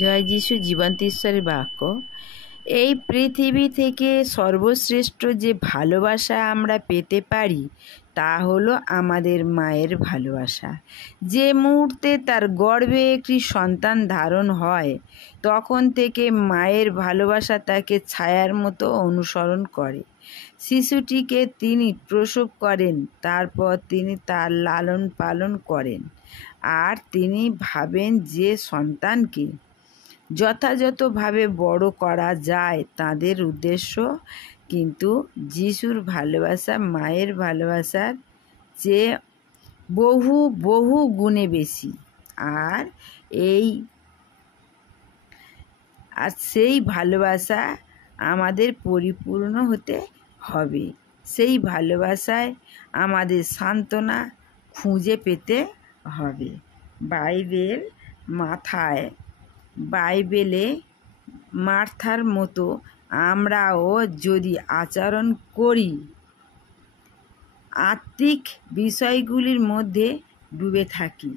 জয় যিশু জীবন্ত ঈশ্বরের বাক্য। এই পৃথিবী থেকে সর্বশ্রেষ্ঠ যে ভালোবাসা আমরা পেতে পারি তা হলো আমাদের মায়ের ভালোবাসা। যে মুহূর্তে তার গর্ভে একটি সন্তান ধারণ হয় তখন থেকে মায়ের ভালোবাসা তাকে ছায়ার মতো অনুসরণ করে। শিশুটিকে তিনি প্রসব করেন, তারপর তিনি তার লালন পালন করেন, আর তিনি ভাবেন যে সন্তানকে যথাযথভাবে বড় করা যায় তাদের উদ্দেশ্য। কিন্তু যিশুর ভালোবাসা মায়ের ভালোবাসার চেয়ে বহু বহু গুণে বেশি। আর সেই ভালোবাসা আমাদের পরিপূর্ণ হতে হবে। সেই ভালোবাসায় আমাদের সান্ত্বনা খুঁজে পেতে হবে। বাইবেলে মার্থার মতো আমরাও যদি আচরণ করি, আত্মিক বিষয়গুলির মধ্যে ডুবে থাকি,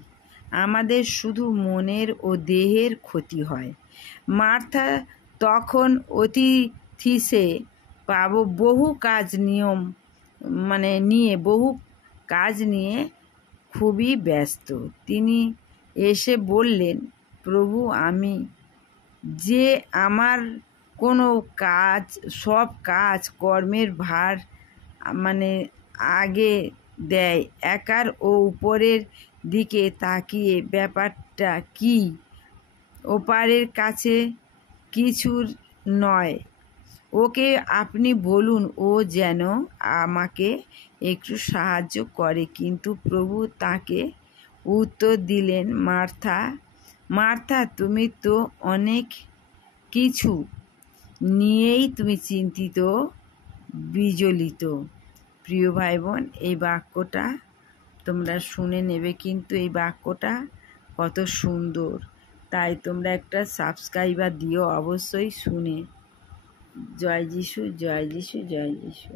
আমাদের শুধু মনের ও দেহের ক্ষতি হয়। মার্থা তখন অতিথিসে বহু কাজ নিয়ে খুবই ব্যস্ত। তিনি এসে বললেন, প্রভু, আমি যে আমার কোনো সব কাজ কর্মের ভার আগে দেয় একার ও উপরের দিকে তাকিয়ে ব্যাপারটা কি? ওপারের কাছে কিছুর নয়, ওকে আপনি বলুন ও যেন আমাকে একটু সাহায্য করে। কিন্তু প্রভু তাকে উত্তর দিলেন, মার্থা, তুমি তো অনেক কিছু নিয়েই তুমি চিন্তিত, বিচলিত। প্রিয় ভাই বোন, এই বাক্যটা তোমরা শুনে নেবে, কিন্তু এই বাক্যটা কত সুন্দর, তাই তোমরা একটা সাবস্ক্রাইবার দিও অবশ্যই শুনে। জয় যিশু, জয় যিশু, জয় যিশু।